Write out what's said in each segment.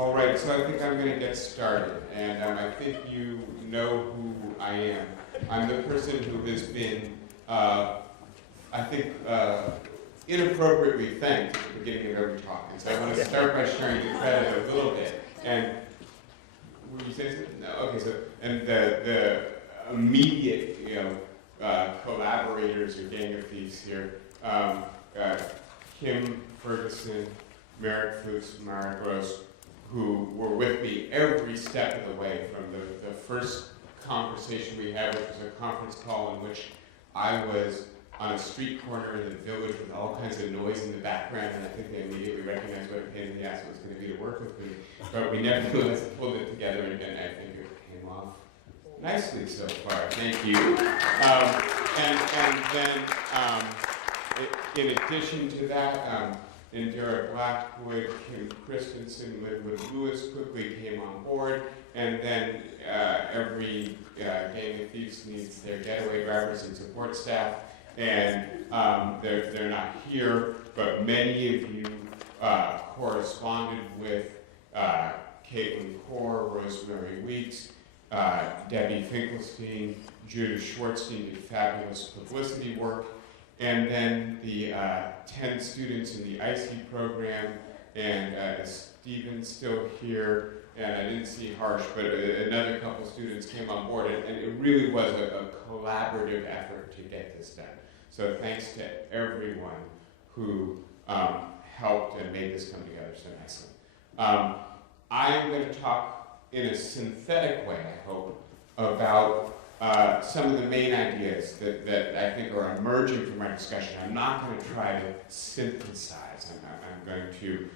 All right, so I think I'm going to get started, and I think you know who I am. I'm the person who has been, I think, inappropriately thanked at the beginning of every talk, and so I want to start by sharing the credit a little bit. And were you saying something? No. Okay. So, and the immediate, collaborators or gang of thieves here, Kim Ferguson, Merrick Fuchs, Mara Gross, who were with me every step of the way from the first conversation we had, which was a conference call in which I was on a street corner in the village with all kinds of noise in the background, and I think they immediately recognized what a pain in the ass it was going to be to work with me. But we nevertheless pulled it together, and I think it came off nicely so far. Thank you. And then, in addition to that, Indira Blackwood, Kim Christensen, Linwood Lewis quickly came on board, and then every gang of thieves needs their getaway drivers and support staff, and they're not here, but many of you corresponded with Caitlin Kaur, Rosemary Weeks, Debbie Finkelstein, Judith Schwartzstein did fabulous publicity work, and then the 10 students in the IC program, and Stephen's still here, and I didn't see Harsh, but another couple students came on board, and it really was a collaborative effort to get this done. So thanks to everyone who helped and made this come together so nicely. I am going to talk in a synthetic way, I hope, about some of the main ideas that I think are emerging from our discussion. I'm not going to try to synthesize. I'm going to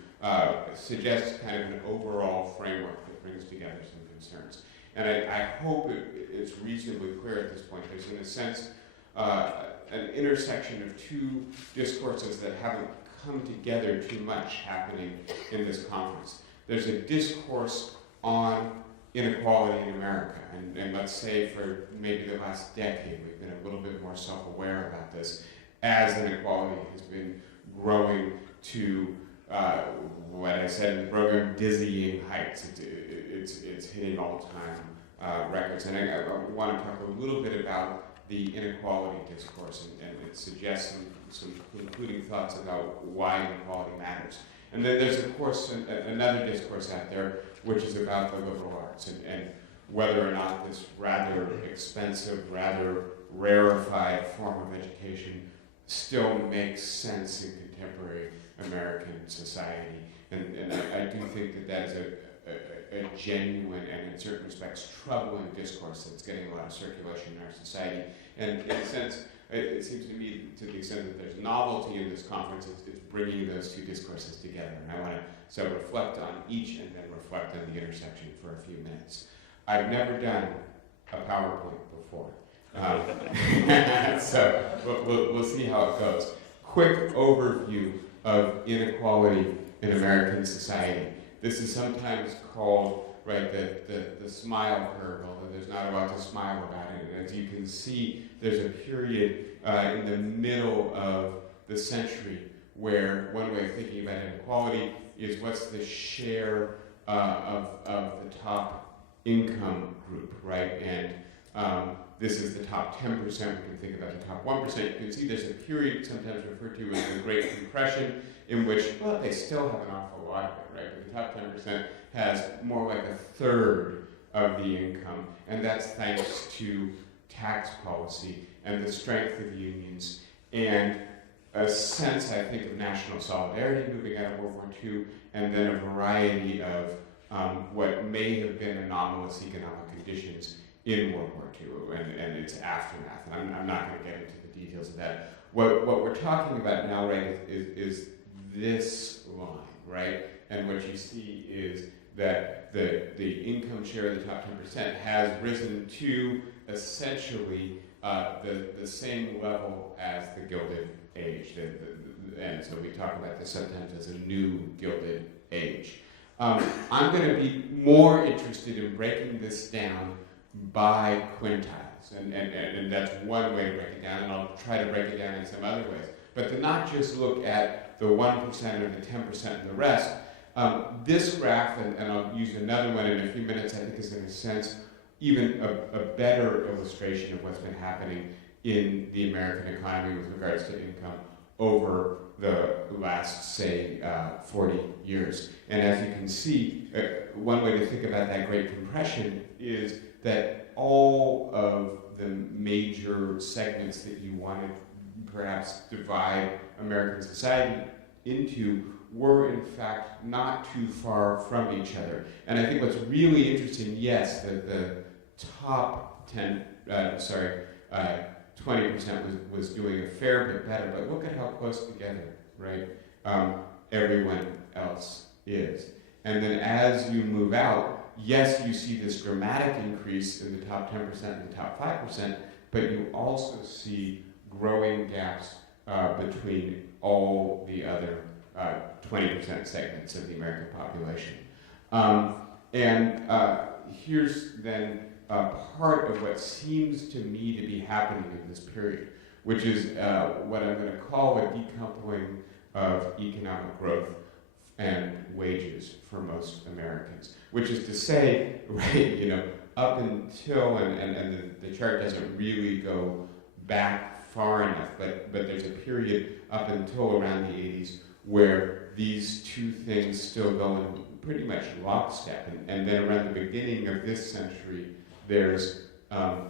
suggest kind of an overall framework that brings together some concerns. And I hope it's reasonably clear at this point. There's, in a sense, an intersection of two discourses that haven't come together too much happening in this conference. There's a discourse on inequality in America, and let's say for maybe the last decade we've been a little bit more self-aware about this as inequality has been growing to what I said in the program, dizzying heights. It's hitting all-time records, and I want to talk a little bit about the inequality discourse and suggest some concluding thoughts about why inequality matters. And then there's, of course, another discourse out there, which is about the liberal arts and whether or not this rather expensive, rather rarefied form of education still makes sense in contemporary American society. And I do think that is a genuine and, in certain respects, troubling discourse that's getting a lot of circulation in our society. And in a sense, it seems to me, to the extent that there's novelty in this conference, it's bringing those two discourses together. And I want to reflect on each and then reflect on the intersection for a few minutes. I've never done a PowerPoint before. So we'll see how it goes. Quick overview of inequality in American society. This is sometimes called, right, the smile curve, although there's not a lot to smile about it. And as you can see, there's a period in the middle of the century where one way of thinking about inequality is what's the share of the top income group, right? And this is the top 10%. We can think about the top 1%. You can see there's a period sometimes referred to as the Great Compression, in which, well, they still have an awful lot of it, right? But the top 10% has more like a third of the income, and that's thanks to tax policy and the strength of unions and a sense, I think, of national solidarity moving out of World War II, and then a variety of what may have been anomalous economic conditions in World War II and its aftermath. And I'm not going to get into the details of that. What we're talking about now, right, is this line, right? And what you see is that the income share of the top 10% has risen to essentially the same level as the Gilded Age. And so we talk about this sometimes as a new Gilded Age. I'm going to be more interested in breaking this down by quintiles, and that's one way to break it down, and I'll try to break it down in some other ways. But to not just look at the 1% or the 10% and the rest, This graph, and I'll use another one in a few minutes, I think is in a sense even a better illustration of what's been happening in the American economy with regards to income over the last, say, 40 years. And as you can see, one way to think about that Great Compression is that all of the major segments that you want to perhaps divide American society into were in fact not too far from each other. And I think what's really interesting, yes, the top 20% was doing a fair bit better, but look at how close together, right, everyone else is. And then as you move out, yes, you see this dramatic increase in the top 10% and the top 5%, but you also see growing gaps between all the other 20% segments of the American population. Here's then part of what seems to me to be happening in this period, which is what I'm going to call a decoupling of economic growth and wages for most Americans, which is to say, right, you know, up until, and the chart doesn't really go back far enough, but there's a period up until around the 80s where these two things still go in pretty much lockstep. And then around the beginning of this century, there's a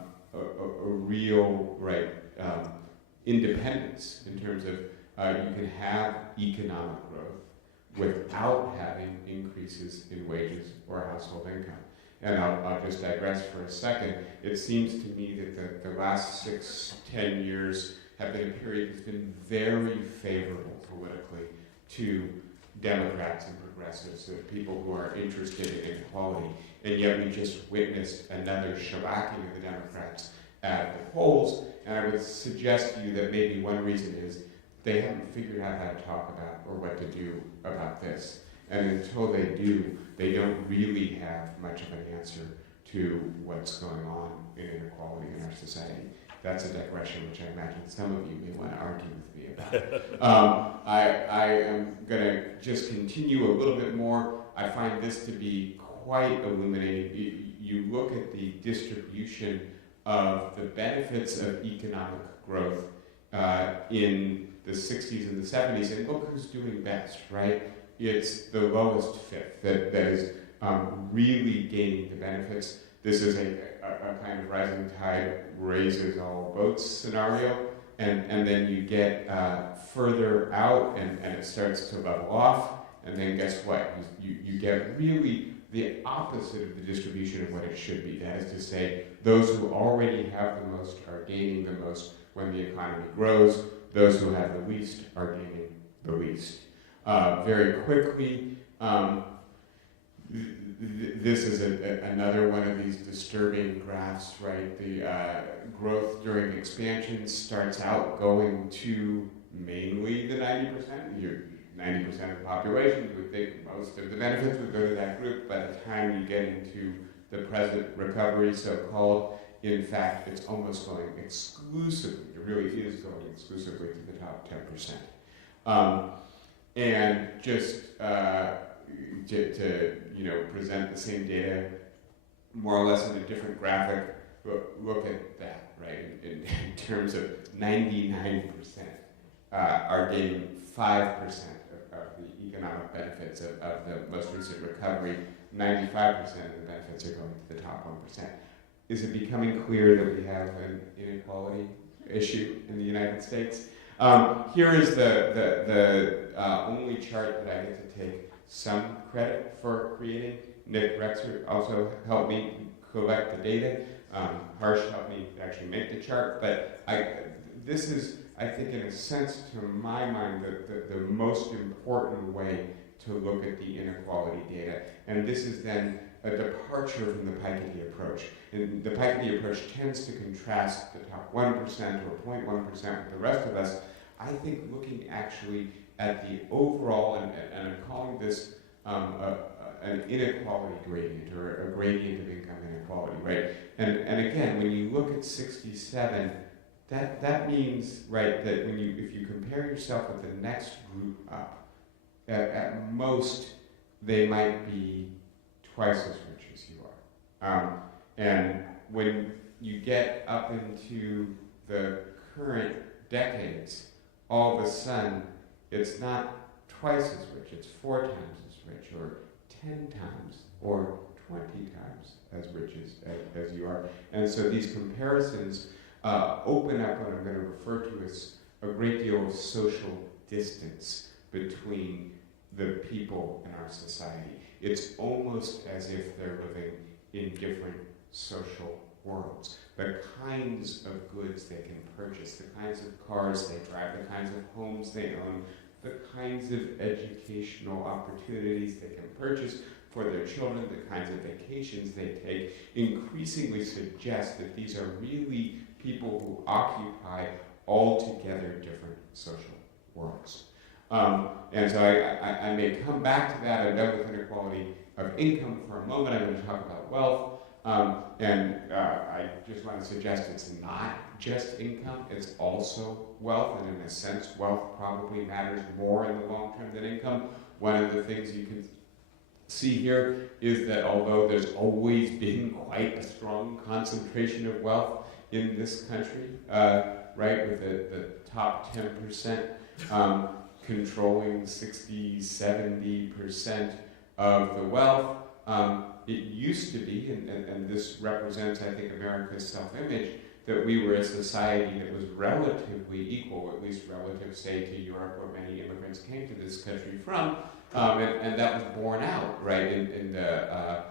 real, right, independence in terms of you can have economic growth without having increases in wages or household income. And I'll just digress for a second. It seems to me that the last 6-10 years have been a period that's been very favorable politically to Democrats and progressives, so people who are interested in equality. And yet we just witnessed another shellacking of the Democrats at the polls. And I would suggest to you that maybe one reason is they haven't figured out how to talk about or what to do about this. And until they do, they don't really have much of an answer to what's going on in inequality in our society. That's a digression which I imagine some of you may want to argue with me about. I am going to just continue a little bit more. I find this to be quite illuminating. You look at the distribution of the benefits of economic growth in the 60s and the 70s, and look who's doing best, right? It's the lowest fifth that is really gaining the benefits. This is a kind of rising tide raises all boats scenario, and then you get further out and it starts to level off, and then guess what? You get really the opposite of the distribution of what it should be. That is to say, those who already have the most are gaining the most when the economy grows. Those who have the least are gaining the least. Very quickly, this is another one of these disturbing graphs, right? The growth during expansion starts out going to mainly the 90%. 90% of the population, you would think most of the benefits would go to that group. By the time you get into the present recovery, so-called, in fact, it's almost going exclusively, it really is going exclusively to the top 10%. And just to present the same data more or less in a different graphic, look at that, right? In terms of 99% are gaining 5% of the economic benefits of the most recent recovery. 95% of the benefits are going to the top 1%. Is it becoming clear that we have an inequality issue in the United States? Here is the only chart that I get to take some credit for creating. Nick Rexer also helped me collect the data. Harsh helped me actually make the chart. But this is, I think, in a sense, to my mind, the most important way to look at the inequality data. And this is then a departure from the Piketty approach. And the Piketty approach tends to contrast the top 1% or 0.1% with the rest of us. I think looking actually at the overall, and I'm calling this an inequality gradient, or a gradient of income inequality, right? And again, when you look at 67, that means, right, that if you compare yourself with the next group up, at most they might be twice as rich as you are. And when you get up into the current decades, all of a sudden, it's not twice as rich, it's 4 times as rich, or 10 times, or 20 times as rich as you are. And so these comparisons open up what I'm going to refer to as a great deal of social distance between the people in our society. It's almost as if they're living in different social worlds. The kinds of goods they can purchase, the kinds of cars they drive, the kinds of homes they own, the kinds of educational opportunities they can purchase for their children, the kinds of vacations they take, increasingly suggest that these are really people who occupy altogether different social worlds. And so I may come back to that. I'm done with inequality of income for a moment. I'm going to talk about wealth. I just want to suggest it's not just income, it's also wealth, and in a sense, wealth probably matters more in the long term than income. One of the things you can see here is that although there's always been quite a strong concentration of wealth in this country, right, with the top 10% controlling 60, 70% of the wealth, it used to be, and this represents, I think, America's self-image, that we were a society that was relatively equal, at least relative, say, to Europe, where many immigrants came to this country from, and that was borne out, right, in the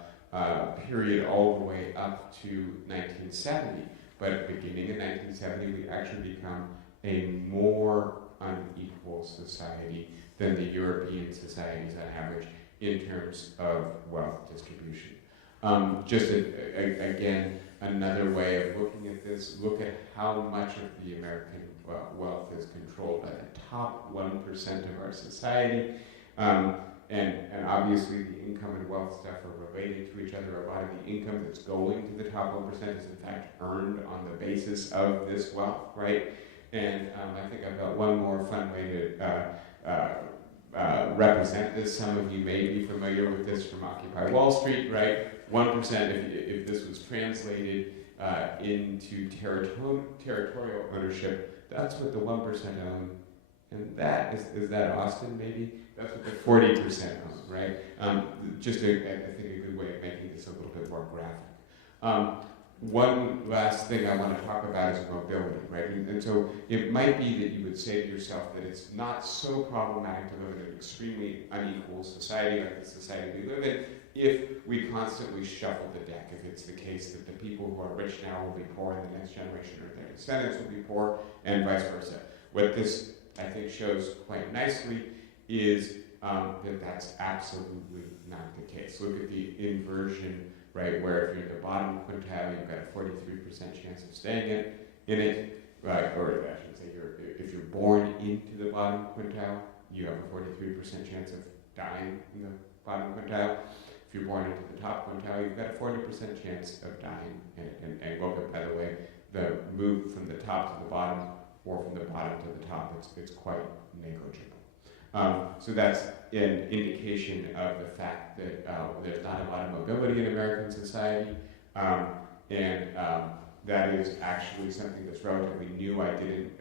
period all the way up to 1970. But beginning in 1970, we actually become a more unequal society than the European societies on average in terms of wealth distribution. Again, another way of looking at this, look at how much of the American wealth is controlled by the top 1% of our society. And obviously the income and wealth stuff are related to each other. A lot of the income that's going to the top 1% is in fact earned on the basis of this wealth, right? And I think I've got one more fun way to represent this. Some of you may be familiar with this from Occupy Wall Street, right? 1%, if this was translated into territorial ownership, that's what the 1% own. And that, is that Austin maybe? That's what the 40% own, right? Just, I think, a good way of making this a little bit more graphic. One last thing I want to talk about is mobility, right? And so it might be that you would say to yourself that it's not so problematic to live in an extremely unequal society like the society we live in if we constantly shuffle the deck, if it's the case that the people who are rich now will be poor and the next generation or their descendants will be poor, and vice versa. What this, I think, shows quite nicely is that that's absolutely not the case. Look at the inversion, right, where if you're in the bottom quintile, you've got a 43% chance of staying in it, right, or I should say, if you're born into the bottom quintile, you have a 43% chance of dying in the bottom quintile. If you're born into the top quintile, you've got a 40% chance of dying in it. And look at, by the way, the move from the top to the bottom or from the bottom to the top, it's quite negligible. So that's an indication of the fact that there's not a lot of mobility in American society, and that is actually something that's relatively new. I didn't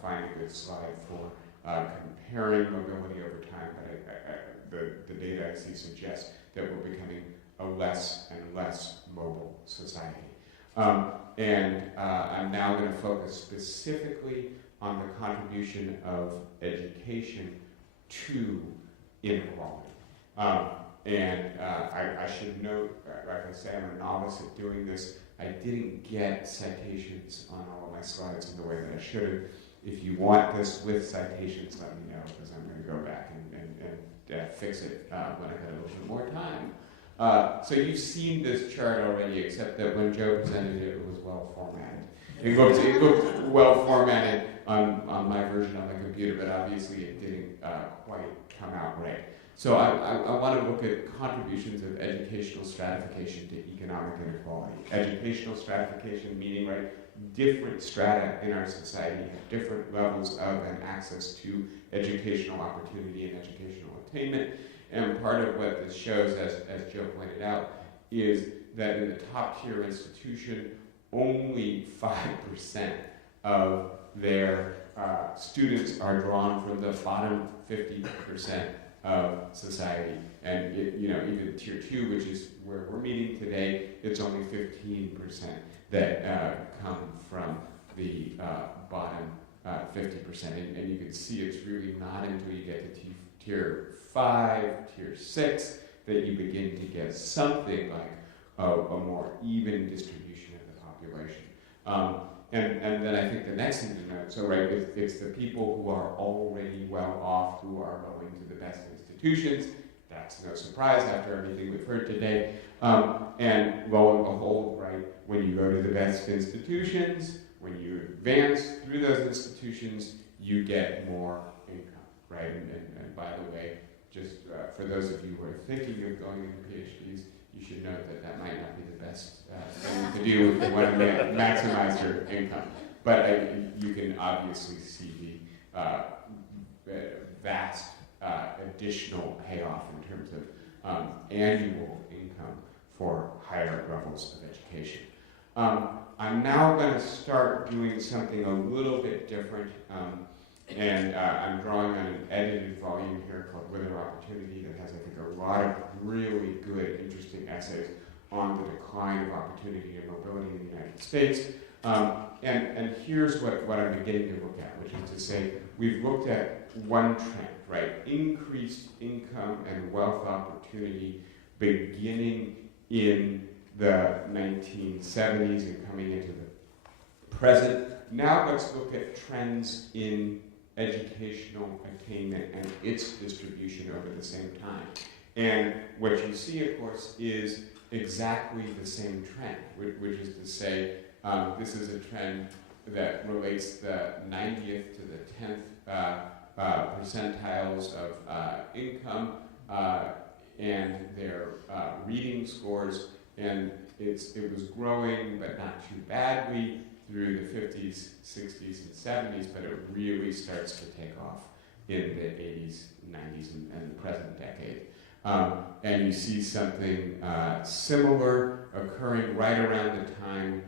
find a good slide for comparing mobility over time, but the data I see suggests that we're becoming a less and less mobile society. And I'm now going to focus specifically on the contribution of education to inequality. I should note, like I say, I'm a novice at doing this. I didn't get citations on all of my slides in the way that I should have. If you want this with citations, let me know, because I'm going to go back and fix it when I have a little bit more time. So you've seen this chart already, except that when Joe presented it, it was well formatted. It looked well formatted on my version on the computer, but obviously it didn't quite come out right. So I want to look at contributions of educational stratification to economic inequality. Educational stratification meaning, right, different strata in our society have different levels of and access to educational opportunity and educational attainment. And part of what this shows, as Joe pointed out, is that in the top tier institution, only 5% of their students are drawn from the bottom 50% of society. And even tier 2, which is where we're meeting today, it's only 15% that come from the bottom 50%. And you can see it's really not until you get to tier 5, tier 6, that you begin to get something like a more even distribution of the population. And then I think the next thing to note, so right, it's the people who are already well off who are going to the best institutions. That's no surprise after everything we've heard today. And lo and behold, right, when you go to the best institutions, when you advance through those institutions, you get more income, right? And by the way, just for those of you who are thinking of going into PhDs, you should note that that might not be the best thing to do if you want to maximize your income. But you can obviously see the vast additional payoff in terms of annual income for higher levels of education. I'm now going to start doing something a little bit different, and I'm drawing on an edited volume here called Wither Opportunity that has, I think, a lot of really good, interesting essays on the decline of opportunity and mobility in the United States. And here's what I'm beginning to look at, which is to say we've looked at one trend, right? Increased income and wealth opportunity beginning in the 1970s and coming into the present. Now let's look at trends in educational attainment and its distribution over the same time. And what you see, of course, is exactly the same trend, which is to say this is a trend that relates the 90th to the 10th percentiles of income and their reading scores, and it was growing but not too badly through the 50s, 60s, and 70s, but it really starts to take off in the 80s, 90s, and the present decade. And you see something similar occurring right around the time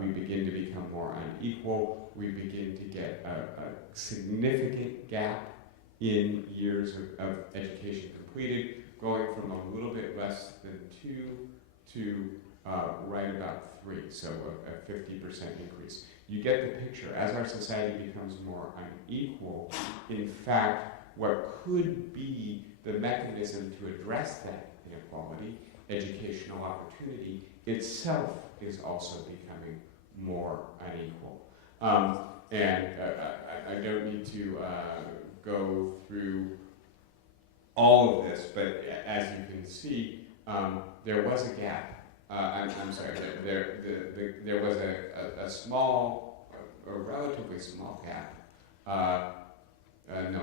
we begin to become more unequal. We begin to get a significant gap in years of education completed, going from a little bit less than 2 to right about 3, so a 50% increase. You get the picture. As our society becomes more unequal, in fact, what could be the mechanism to address that inequality, educational opportunity, itself is also becoming more unequal. And I don't need to go through all of this, but as you can see, there was a gap. I'm sorry, there was a relatively small gap. No,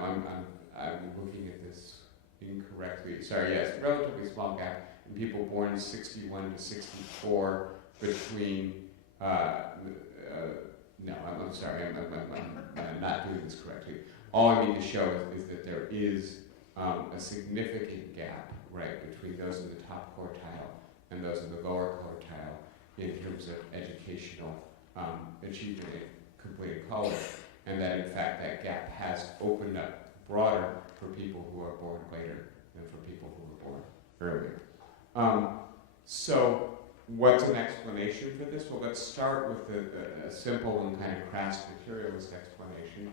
I'm looking at this incorrectly. Sorry, yes, relatively small gap in people born 61 to 64 between, no, I'm sorry, I'm not doing this correctly. All I need to show is that there is a significant gap, right, between those in the top quartile and those in the lower quartile in terms of educational achievement in completing college, and that in fact that gap has opened up broader for people who are born later than for people who were born earlier. So what's an explanation for this? Well, let's start with a simple and kind of crass materialist explanation.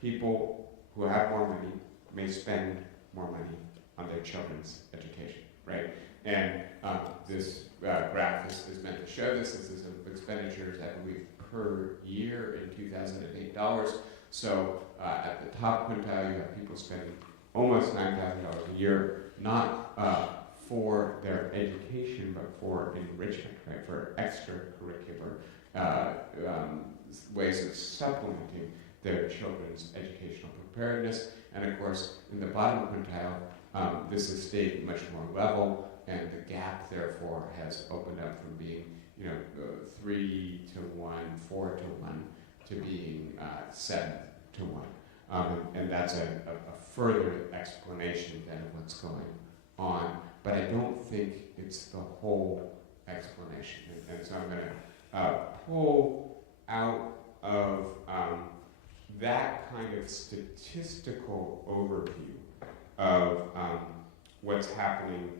People who have more money may spend more money on their children's education, right? And this graph is meant to show this. This is expenditures, I believe, per year in 2008 dollars. So at the top quintile, you have people spending almost $9,000 a year, not for their education, but for enrichment, right? For extracurricular ways of supplementing their children's educational preparedness. And of course, in the bottom quintile, this has stayed much more level, and the gap, therefore, has opened up from being, 3 to 1, 4 to 1, to being 7 to 1. And that's a further explanation then of what's going on. But I don't think it's the whole explanation. And so I'm going to pull out of that kind of statistical overview of what's happening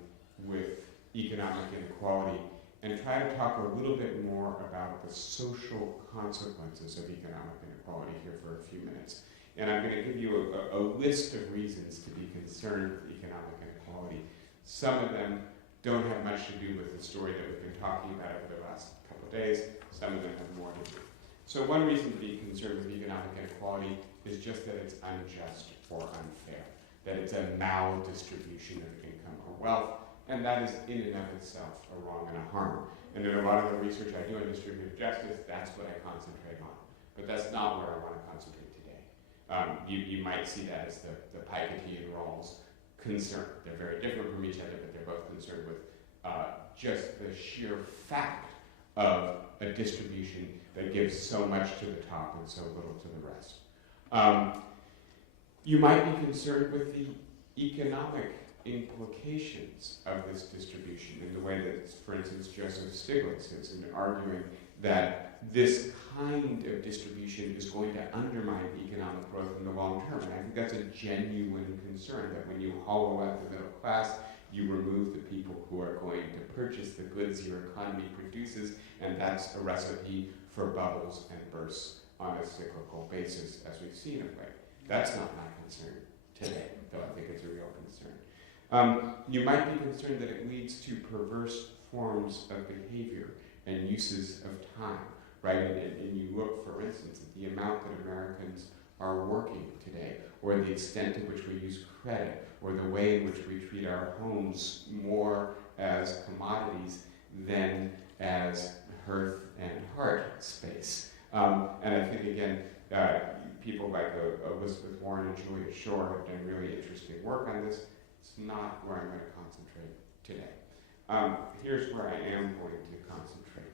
with economic inequality and try to talk a little bit more about the social consequences of economic inequality here for a few minutes. And I'm going to give you a list of reasons to be concerned with economic inequality. Some of them don't have much to do with the story that we've been talking about over the last couple of days. Some of them have more to do. So one reason to be concerned with economic inequality is just that it's unjust or unfair, that it's a maldistribution of income or wealth, and that is in and of itself a wrong and a harm. And in a lot of the research I do on distributive justice, that's what I concentrate on. But that's not where I want to concentrate today. You might see that as the Piketty and Rawls concern. They're very different from each other, but they're both concerned with just the sheer fact of a distribution that gives so much to the top and so little to the rest. You might be concerned with the economic implications of this distribution in the way that, for instance, Joseph Stiglitz is in arguing that this kind of distribution is going to undermine economic growth in the long term. And I think that's a genuine concern, that when you hollow out the middle class, you remove the people who are going to purchase the goods your economy produces, and that's a recipe for bubbles and bursts on a cyclical basis, as we've seen of late. That's not my concern today, though I think it's a real concern. You might be concerned that it leads to perverse forms of behavior and uses of time, right? And you look, for instance, at the amount that Americans are working today, or the extent to which we use credit, or the way in which we treat our homes more as commodities than as hearth and heart space. And I think, again, people like Elizabeth Warren and Julia Shore have done really interesting work on this. It's not where I'm going to concentrate today. Here's where I am going to concentrate.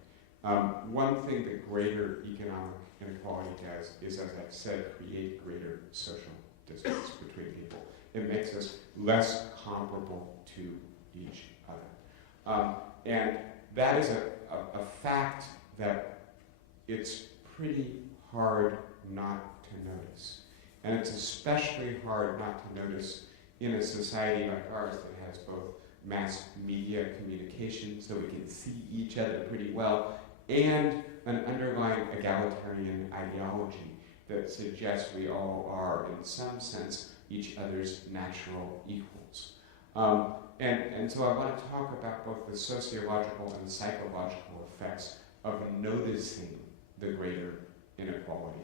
One thing that greater economic inequality does is, as I've said, create greater social distance between people. It makes us less comparable to each other. And that is a fact that it's pretty hard not to notice. And it's especially hard not to notice in a society like ours that has both mass media communication, so we can see each other pretty well, and an underlying egalitarian ideology that suggests we all are, in some sense, each other's natural equals. And so I want to talk about both the sociological and psychological effects of noticing the greater inequality.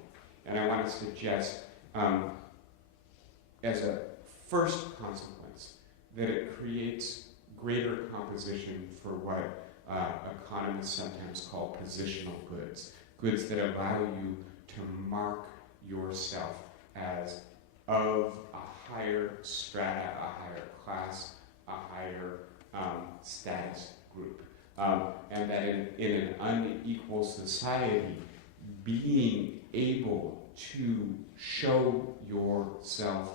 And I want to suggest, as a first consequence, that it creates greater composition for what economists sometimes call positional goods, goods that allow you to mark yourself as of a higher strata, a higher class, a higher status group. And that in an unequal society, being able to show yourself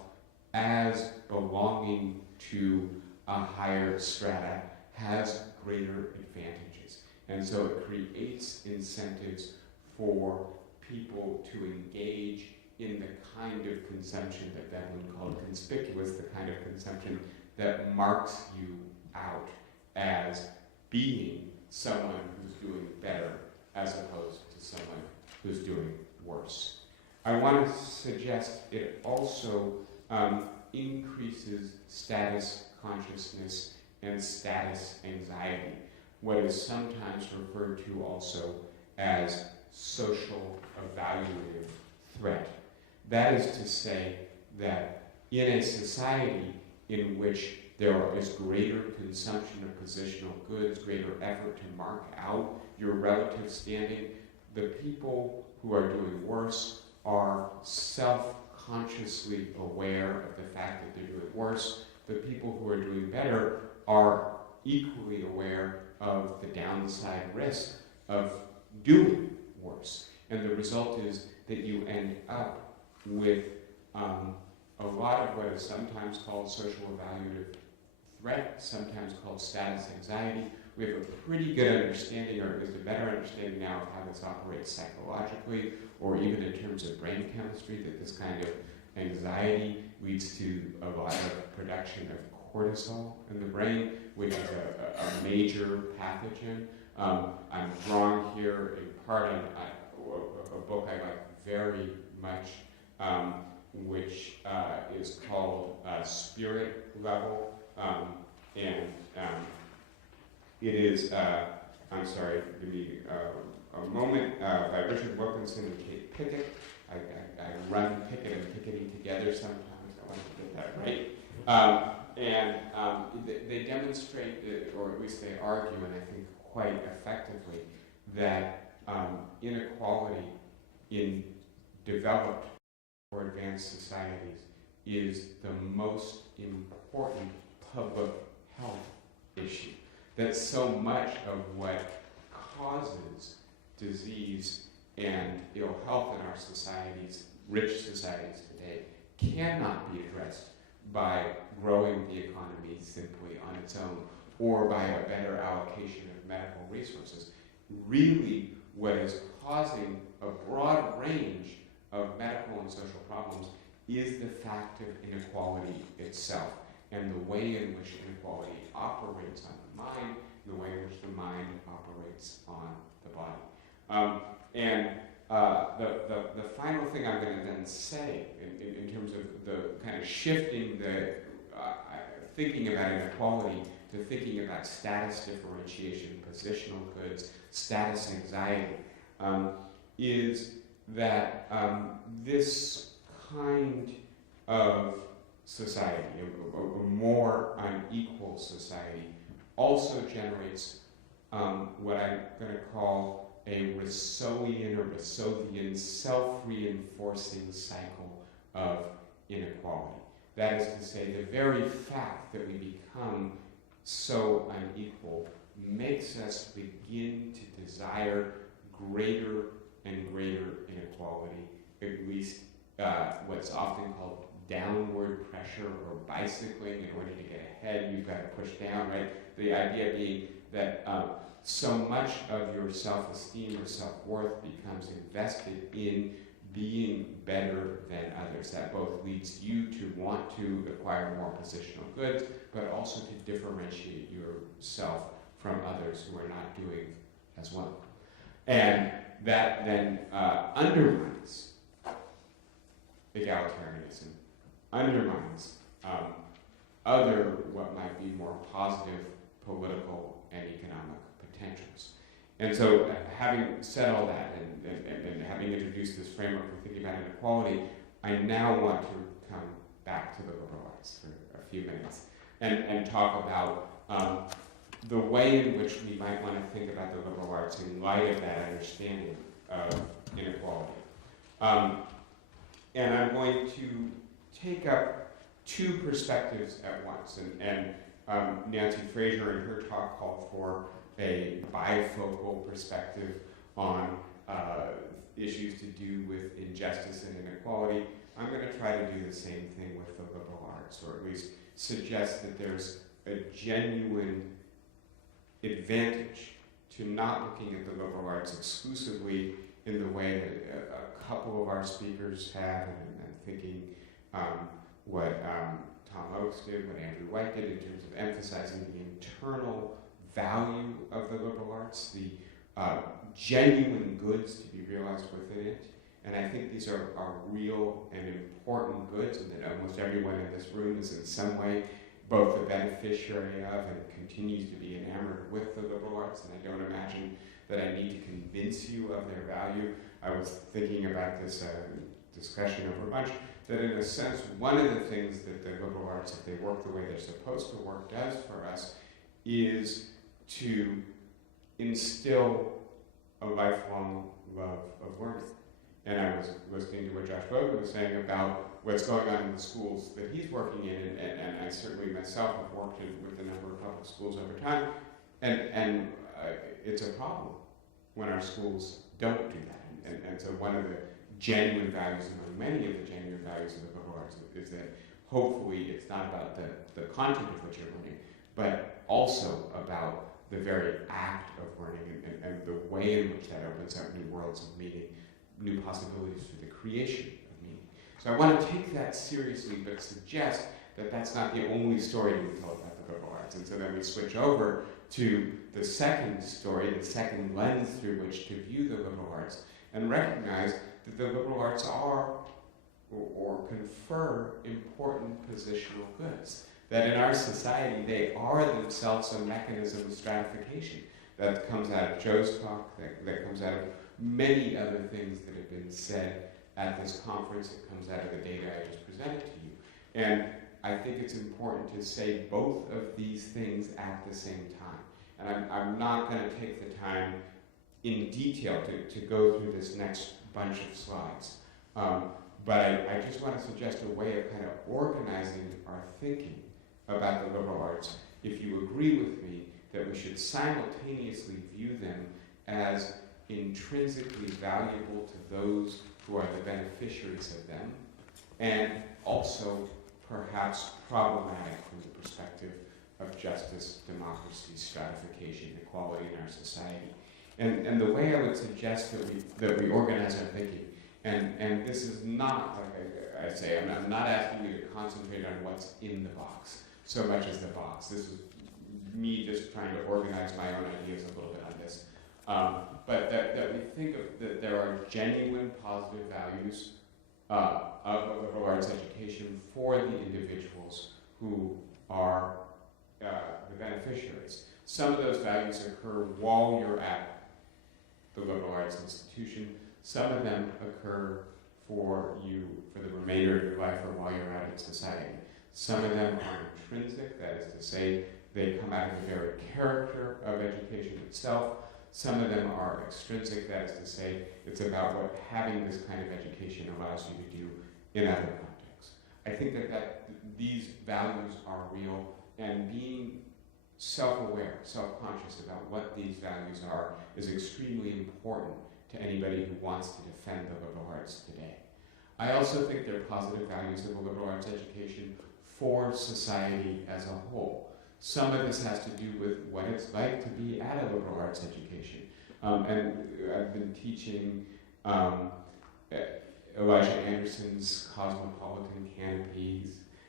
as belonging to a higher strata has greater advantages. And so it creates incentives for people to engage in the kind of consumption that Bedouin called conspicuous, the kind of consumption that marks you out as being someone who's doing better as opposed to someone who's doing worse. I want to suggest it also increases status consciousness and status anxiety, what is sometimes referred to also as social evaluative threat. That is to say that in a society in which there is greater consumption of positional goods, greater effort to mark out your relative standing, the people who are doing worse are self-consciously aware of the fact that they're doing worse. The people who are doing better are equally aware of the downside risk of doing worse. And the result is that you end up with a lot of what is sometimes called social evaluative threat, sometimes called status anxiety. We have a pretty good understanding, or at least a better understanding now, of how this operates psychologically, or even in terms of brain chemistry, that this kind of anxiety leads to a lot of production of cortisol in the brain, which is a major pathogen. I'm drawing here in part on a book I like very much, which is called Spirit Level, and it is, I'm sorry, give me a moment, by Richard Wilkinson and Kate Pickett. I run Pickett and Piketty together sometimes, I want to get that right. They demonstrate, or at least they argue, and I think quite effectively, that inequality in developed or advanced societies is the most important public health issue. That so much of what causes disease and ill health in our societies, rich societies today, cannot be addressed by growing the economy simply on its own or by a better allocation of medical resources. Really, what is causing a broad range of medical and social problems is the fact of inequality itself, and the way in which inequality operates on the mind, the way in which the mind operates on the body. The final thing I'm going to then say, in terms of the kind of shifting the thinking about inequality to thinking about status differentiation, positional goods, status anxiety, is that this kind of society, a more unequal society, also generates what I'm going to call a Rousseauian or Rousseauvian self-reinforcing cycle of inequality. That is to say, the very fact that we become so unequal makes us begin to desire greater and greater inequality, at least what's often called downward pressure or bicycling. In order to get ahead, you've got to push down, right? The idea being that so much of your self-esteem or self-worth becomes invested in being better than others. That both leads you to want to acquire more positional goods, but also to differentiate yourself from others who are not doing as well. And that then undermines egalitarianism, undermines other, what might be more positive political and economic potentials. And so, having said all that, and having introduced this framework for thinking about inequality, I now want to come back to the liberal arts for a few minutes and talk about the way in which we might want to think about the liberal arts in light of that understanding of inequality. And I'm going to take up two perspectives at once. And Nancy Fraser in her talk called for a bifocal perspective on issues to do with injustice and inequality. I'm going to try to do the same thing with the liberal arts, or at least suggest that there's a genuine advantage to not looking at the liberal arts exclusively in the way that a couple of our speakers have, and thinking what Tom Oakes did, what Andrew White did, in terms of emphasizing the internal value of the liberal arts, the genuine goods to be realized within it. And I think these are real and important goods, and that almost everyone in this room is in some way both a beneficiary of and continues to be enamored with the liberal arts. And I don't imagine that I need to convince you of their value. I was thinking about this discussion over lunch, that in a sense, one of the things that the liberal arts, if they work the way they're supposed to work, does for us is to instill a lifelong love of learning. And I was listening to what Josh Bogan was saying about what's going on in the schools that he's working in, and I certainly myself have worked with a number of public schools over time, and it's a problem when our schools don't do that. And so one of the genuine values among many of the genuine values of the liberal arts is that hopefully it's not about the content of what you're learning, but also about the very act of learning and the way in which that opens up new worlds of meaning, new possibilities for the creation of meaning. So I want to take that seriously, but suggest that that's not the only story to be told about the liberal arts. And so then we switch over to the second story, the second lens through which to view the liberal arts, and recognize that the liberal arts are or confer important positional goods. That in our society, they are themselves a mechanism of stratification that comes out of Joe's talk, that comes out of many other things that have been said at this conference. It comes out of the data I just presented to you. And I think it's important to say both of these things at the same time. And I'm not going to take the time in detail to go through this next bunch of slides. But I just want to suggest a way of kind of organizing our thinking about the liberal arts, if you agree with me that we should simultaneously view them as intrinsically valuable to those who are the beneficiaries of them, and also perhaps problematic from the perspective of justice, democracy, stratification, equality in our society. And the way I would suggest that we organize our thinking, and this is not, like I say, I'm not asking you to concentrate on what's in the box so much as the box. This is me just trying to organize my own ideas a little bit on this. But that we think of that there are genuine positive values of a liberal arts education for the individuals who are the beneficiaries. Some of those values occur while you're at the liberal arts institution. Some of them occur for you for the remainder of your life or while you're out in society. Some of them are intrinsic, that is to say, they come out of the very character of education itself. Some of them are extrinsic, that is to say, it's about what having this kind of education allows you to do in other contexts. I think that these values are real, and being self-aware, self-conscious about what these values are is extremely important to anybody who wants to defend the liberal arts today. I also think there are positive values of a liberal arts education for society as a whole. Some of this has to do with what it's like to be at a liberal arts education. And I've been teaching Elijah Anderson's Cosmopolitan Canopy,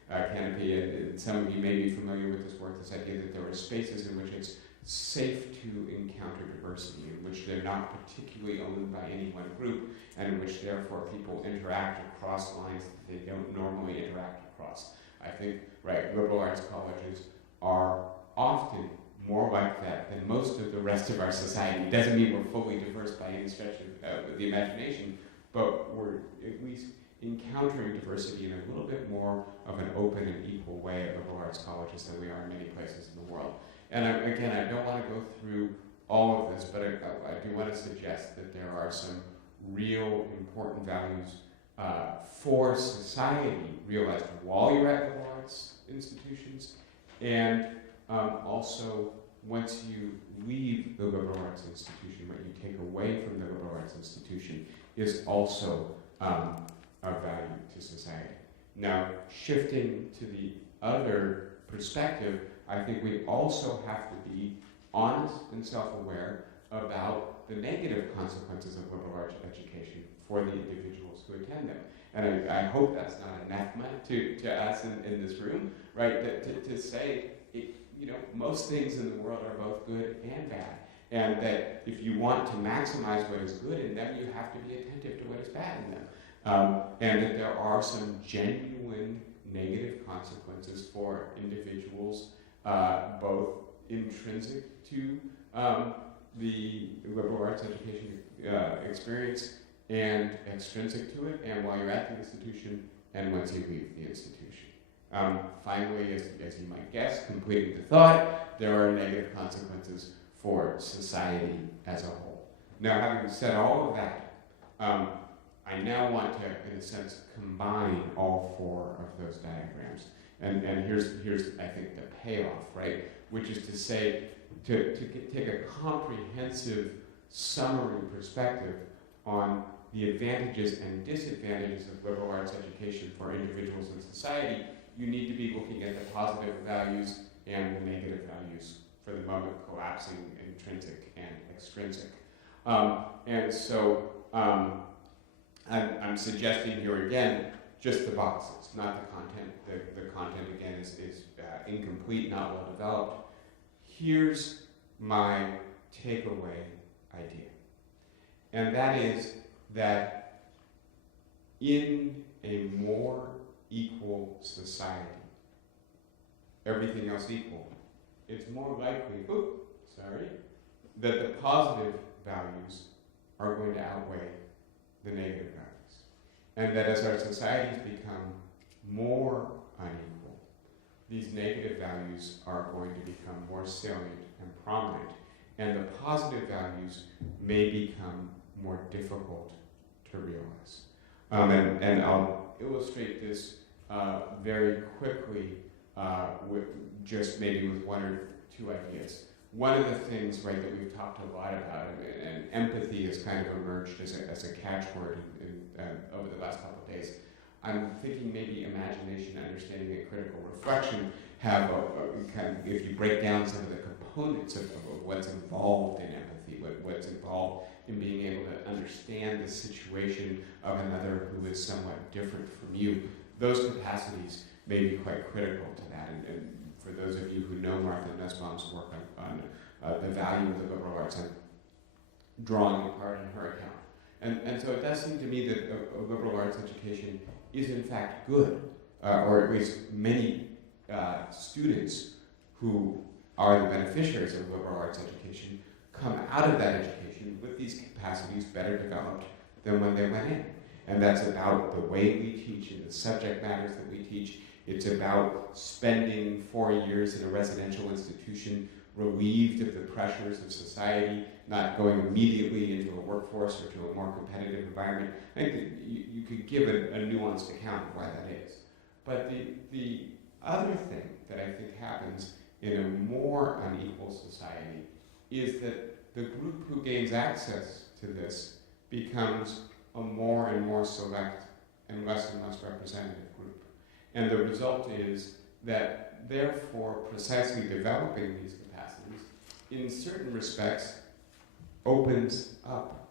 and some of you may be familiar with this work, this idea that there are spaces in which it's safe to encounter diversity, in which they're not particularly owned by any one group, and in which therefore people interact across lines that they don't normally interact across. I think, right, liberal arts colleges are often more like that than most of the rest of our society. It doesn't mean we're fully diverse by any stretch of the imagination, but we're at least encountering diversity in a little bit more of an open and equal way at liberal arts colleges than we are in many places in the world. And again, I don't want to go through all of this, but I do want to suggest that there are some real important values for society realized while you're at liberal arts institutions, and also once you leave the liberal arts institution, what you take away from the liberal arts institution is also of value to society. Now, shifting to the other perspective, I think we also have to be honest and self-aware about the negative consequences of liberal arts education for the individuals who attend them. And I hope that's not anathema to us in this room, right? That to say, most things in the world are both good and bad. And that if you want to maximize what is good in them, you have to be attentive to what is bad in them. And that there are some genuine negative consequences for individuals, both intrinsic to the liberal arts education experience and extrinsic to it, and while you're at the institution and once you leave the institution. Finally, as you might guess, completing the thought, there are negative consequences for society as a whole. Now, having said all of that, I now want to, in a sense, combine all four of those diagrams. And here's I think, the payoff, right? Which is to say, to take a comprehensive summary perspective on the advantages and disadvantages of liberal arts education for individuals in society, you need to be looking at the positive values and the negative values, for the moment collapsing intrinsic and extrinsic. And so I'm suggesting here again just the boxes, not the content. The content again is incomplete, not well developed. Here's my takeaway idea, and that is that in a more equal society, everything else equal, it's more likely, that the positive values are going to outweigh the negative values. And that as our societies become more unequal, these negative values are going to become more salient and prominent, and the positive values may become more difficult to realize. And I'll illustrate this very quickly just maybe with one or two ideas. One of the things, right, that we've talked a lot about, and empathy has kind of emerged as a catchword over the last couple of days. I'm thinking maybe imagination, understanding, and critical reflection have a kind of, if you break down some of the components of what's involved in empathy, what's involved in being able to understand the situation of another who is somewhat different from you, those capacities may be quite critical to that. And for those of you who know Martha Nussbaum's work on the value of the liberal arts, I'm drawing a part in her account. And so it does seem to me that a liberal arts education is in fact good, or at least many students who are the beneficiaries of liberal arts education come out of that education with these capacities better developed than when they went in. And that's about the way we teach and the subject matters that we teach. It's about spending 4 years in a residential institution relieved of the pressures of society, not going immediately into a workforce or to a more competitive environment. I think that you could give a nuanced account of why that is. But the other thing that I think happens in a more unequal society is that the group who gains access to this becomes a more and more select and less representative group. And the result is that, therefore, precisely developing these capacities, in certain respects, opens up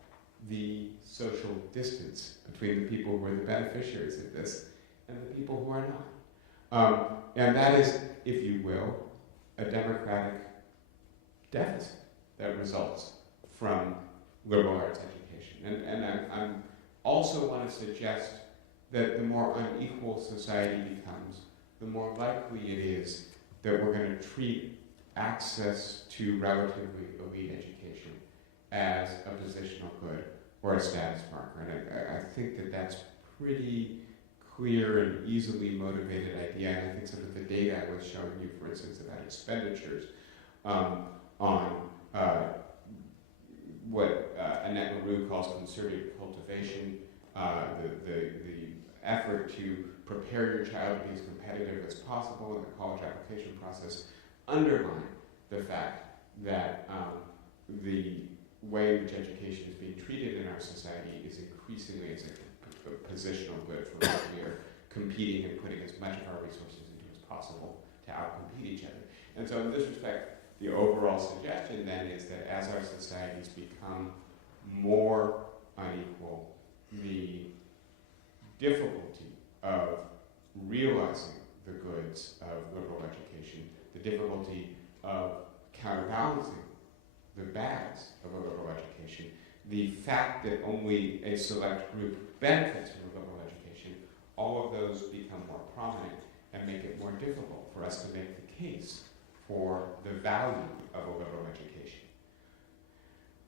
the social distance between the people who are the beneficiaries of this and the people who are not. And that is, if you will, a democratic deficit that results from liberal arts education. And I also want to suggest that the more unequal society becomes, the more likely it is that we're going to treat access to relatively elite education as a positional good or a status marker. And I think that that's pretty clear and easily motivated idea. And I think some of the data I was showing you, for instance, about expenditures on what Annette LaRue calls concerted cultivation, the effort to prepare your child to be as competitive as possible in the college application process, underline the fact that the way in which education is being treated in our society is increasingly as a positional good for which we are competing and putting as much of our resources into as possible to outcompete each other. And so in this respect, the overall suggestion then is that as our societies become more unequal, the difficulty of realizing the goods of liberal education, the difficulty of counterbalancing the bads of a liberal education, the fact that only a select group benefits from a liberal education, all of those become more prominent and make it more difficult for us to make the case for the value of a liberal education.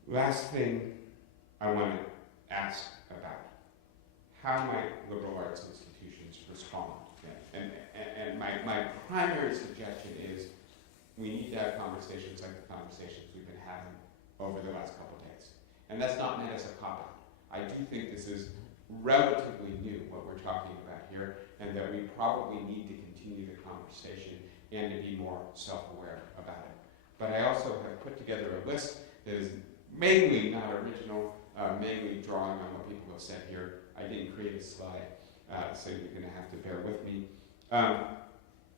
Last thing I want to ask about: how might liberal arts institutions respond? And my primary suggestion is we need to have conversations like the conversations we've been having over the last couple of days. And that's not meant as a cop-out. I do think this is relatively new, what we're talking about here, and that we probably need to continue the conversation and to be more self-aware about it. But I also have put together a list that is mainly not original, mainly drawing on what people have said here. I didn't create a slide, so you're going to have to bear with me.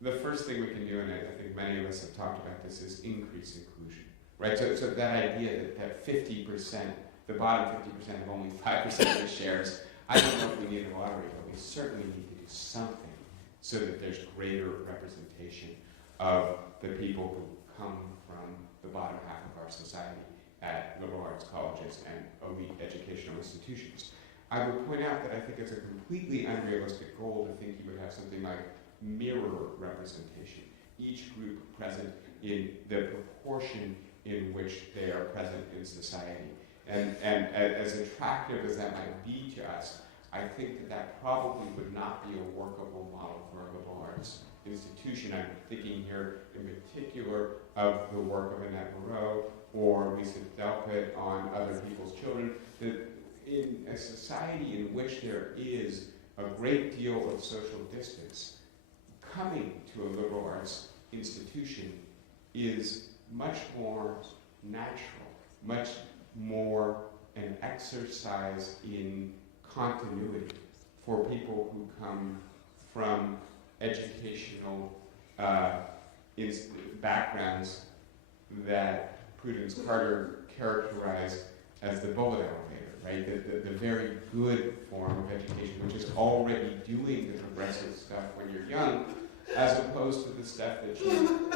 The first thing we can do, and I think many of us have talked about this, is increase inclusion, right? So that idea that 50%, the bottom 50% have only 5% of the shares, I don't know if we need a lottery, but we certainly need to do something so that there's greater representation of the people who come from the bottom half of our society at liberal arts colleges and elite educational institutions. I would point out that I think it's a completely unrealistic goal to think you would have something like mirror representation, each group present in the proportion in which they are present in society. And as attractive as that might be to us, I think that probably would not be a workable model for a liberal arts institution. I'm thinking here in particular of the work of Annette Moreau or Lisa Delpit on other people's children, that in a society in which there is a great deal of social distance, coming to a liberal arts institution is much more natural, much more an exercise in continuity for people who come from educational backgrounds that Prudence Carter characterized as the bullet elevator, right? The very good form of education, which is already doing the progressive stuff when you're young, as opposed to the stuff that you...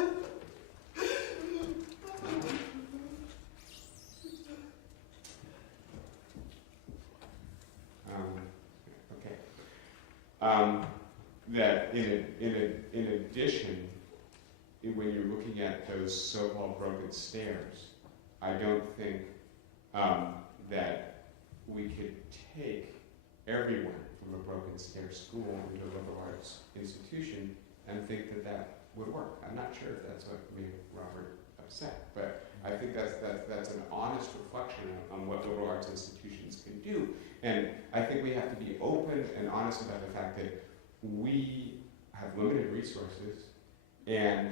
that in addition, when you're looking at those so-called broken stairs, I don't think that we could take everyone from a broken stair school into a liberal arts institution and think that that would work. I'm not sure if that's what made Robert upset, but I think that's an honest reflection on what liberal arts institutions can do. And I think we have to be open and honest about the fact that we have limited resources and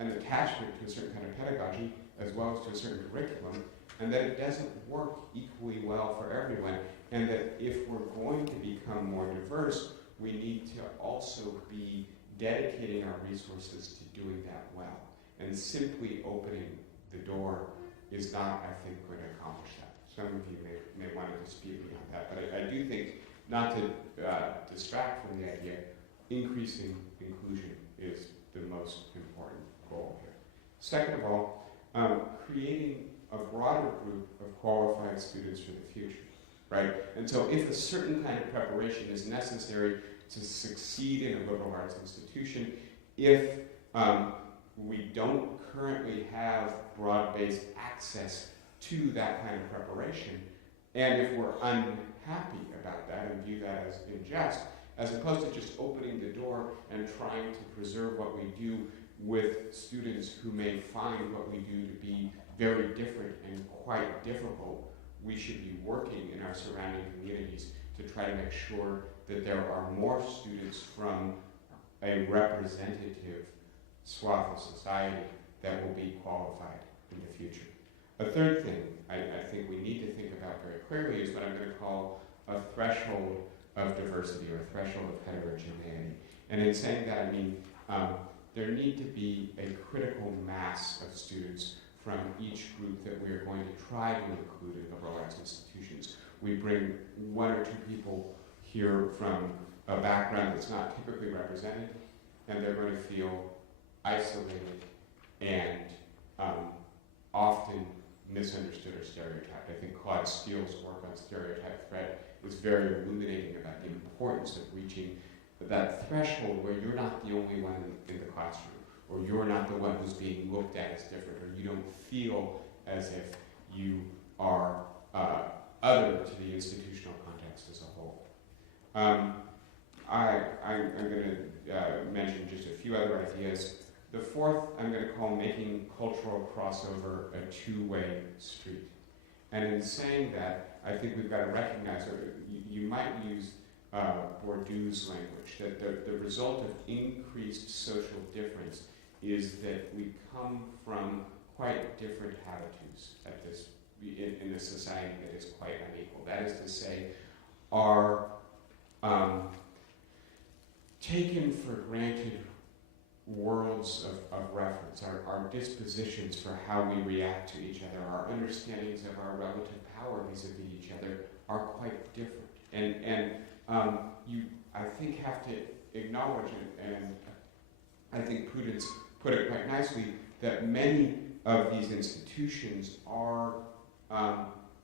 an attachment to a certain kind of pedagogy as well as to a certain curriculum, and that it doesn't work equally well for everyone, and that if we're going to become more diverse, we need to also be dedicating our resources to doing that well. And simply opening the door is not, I think, going to accomplish that. Some of you may want to dispute me on that, but I do think, not to distract from the idea, increasing inclusion is the most important goal here. Second of all, creating a broader group of qualified students for the future, right? And so if a certain kind of preparation is necessary to succeed in a liberal arts institution, if we don't currently have broad-based access to that kind of preparation, and if we're unhappy about that and view that as unjust, as opposed to just opening the door and trying to preserve what we do with students who may find what we do to be very different and quite difficult, we should be working in our surrounding communities to try to make sure that there are more students from a representative swath of society that will be qualified in the future. A third thing I think we need to think about very clearly is what I'm going to call a threshold of diversity or a threshold of heterogeneity. And in saying that, I mean there need to be a critical mass of students from each group that we are going to try to include in liberal arts institutions. We bring one or two people here from a background that's not typically represented, and they're going to feel isolated and often misunderstood or stereotyped. I think Claude Steele's work on stereotype threat was very illuminating about the importance of reaching that threshold where you're not the only one in the classroom, or you're not the one who's being looked at as different, or you don't feel as if you are other to the institutional context as a whole. I'm going to mention just a few other ideas. The fourth I'm going to call making cultural crossover a two-way street. And in saying that, I think we've got to recognize, or you might use Bourdieu's language, that the result of increased social difference is that we come from quite different habitudes at this in a society that is quite unequal. That is to say, our taken for granted worlds of reference, our dispositions for how we react to each other, our understandings of our relative power vis-a-vis each other are quite different. And you, I think, have to acknowledge it, and I think Prudence put it quite nicely, that many of these institutions are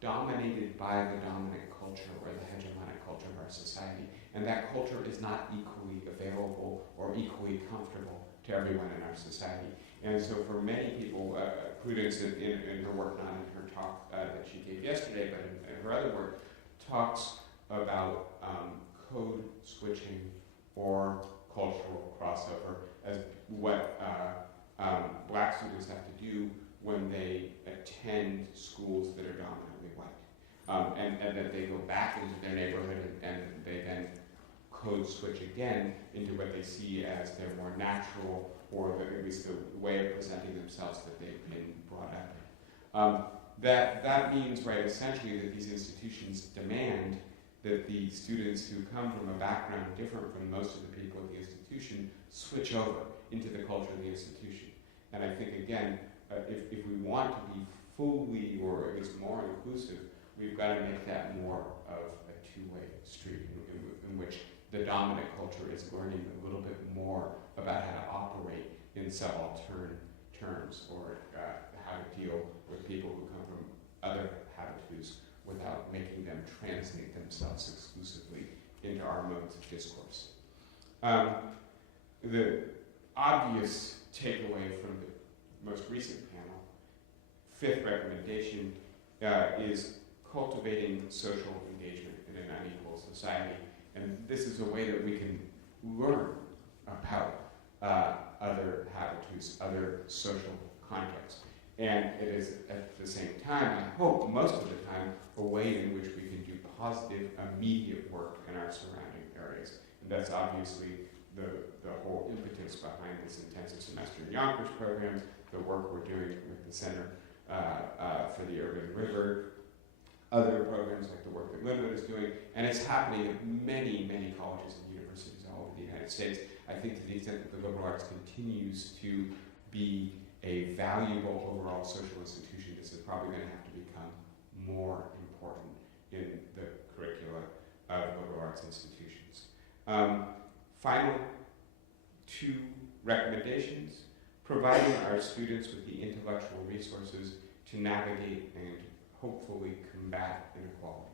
dominated by the dominant culture or the hegemonic culture of our society. And that culture is not equally available or equally comfortable to everyone in our society. And so for many people, Prudence in her work, not in her talk that she gave yesterday, but in her other work, talks about code switching or cultural crossover as what black students have to do when they attend schools that are dominantly white. And that they go back into their neighborhood and they then code switch again into what they see as their more natural, or at least the way of presenting themselves that they've been brought up in. That means, right, essentially that these institutions demand that the students who come from a background different from most of the people at the institution switch over into the culture of the institution. And I think, again, if we want to be fully, or at least more inclusive, we've got to make that more of a two-way street in which the dominant culture is learning a little bit more about how to operate in subaltern terms, or how to deal with people who come from other habitudes without making them translate themselves exclusively into our modes of discourse. The obvious takeaway from the most recent panel, fifth recommendation, is cultivating social engagement in an unequal society. And this is a way that we can learn about other habitudes, other social contexts. And it is, at the same time, I hope most of the time, a way in which we can do positive, immediate work in our surrounding areas. And that's obviously the whole impetus behind this intensive semester in Yonkers programs, the work we're doing with the Center for the Urban River, other programs like the work that Linwood is doing, and it's happening at many, many colleges and universities all over the United States. I think to the extent that the liberal arts continues to be a valuable overall social institution, this is probably going to have to become more important in the curricula of liberal arts institutions. Final two recommendations: providing our students with the intellectual resources to navigate and hopefully combat inequality.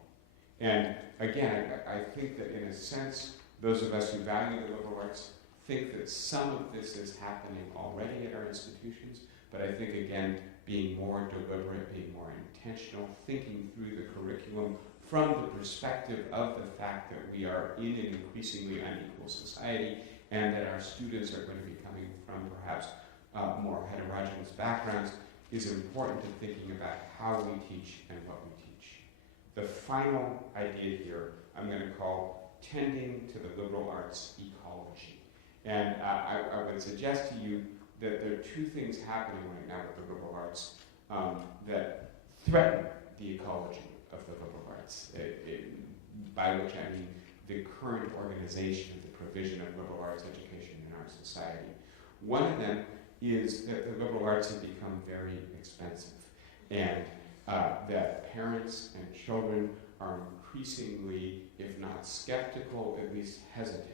And again, I think that in a sense, those of us who value the liberal arts think that some of this is happening already at our institutions, but I think, again, being more deliberate, being more intentional, thinking through the curriculum from the perspective of the fact that we are in an increasingly unequal society and that our students are going to be coming from perhaps more heterogeneous backgrounds, is important to thinking about how we teach and what we teach. The final idea here I'm going to call tending to the liberal arts ecology. And I would suggest to you that there are two things happening right now with the liberal arts that threaten the ecology of the liberal arts, by which I mean the current organization of the provision of liberal arts education in our society. One of them is that the liberal arts have become very expensive, and that parents and children are increasingly, if not skeptical, at least hesitant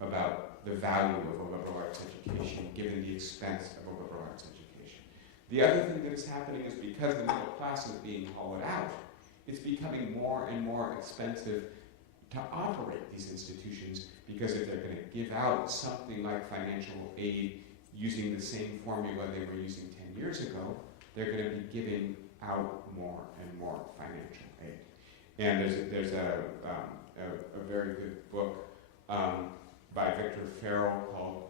about the value of a liberal arts education given the expense of a liberal arts education. The other thing that is happening is because the middle class is being hollowed out, it's becoming more and more expensive to operate these institutions, because if they're going to give out something like financial aid using the same formula they were using 10 years ago, they're going to be giving out more and more financial aid. And there's a very good book by Victor Farrell called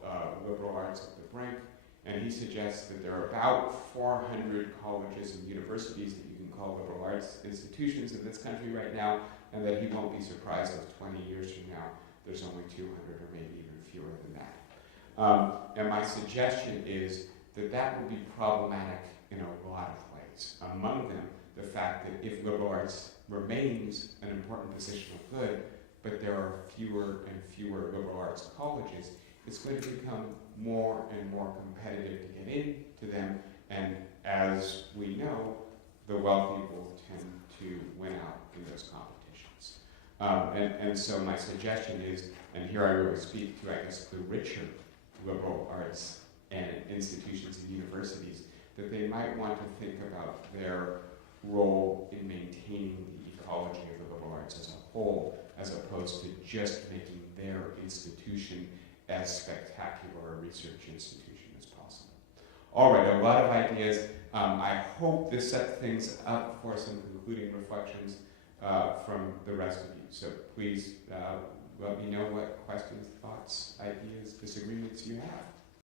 Liberal Arts at the Brink, and he suggests that there are about 400 colleges and universities that you can call liberal arts institutions in this country right now, and that he won't be surprised if 20 years from now there's only 200 or maybe even fewer than that. And my suggestion is that that will be problematic in a lot of ways. Among them, the fact that if liberal arts remains an important position of good, but there are fewer and fewer liberal arts colleges, it's going to become more and more competitive to get into them, and as we know, the wealthy will tend to win out in those competitions. And so my suggestion is, and here I really speak to, I guess, the richer liberal arts and institutions and universities, that they might want to think about their role in maintaining the ecology of the liberal arts as a whole, as opposed to just making their institution as spectacular a research institution as possible. All right, a lot of ideas. I hope this set things up for some concluding reflections from the rest of you. So please let me know what questions, thoughts, ideas, disagreements you have.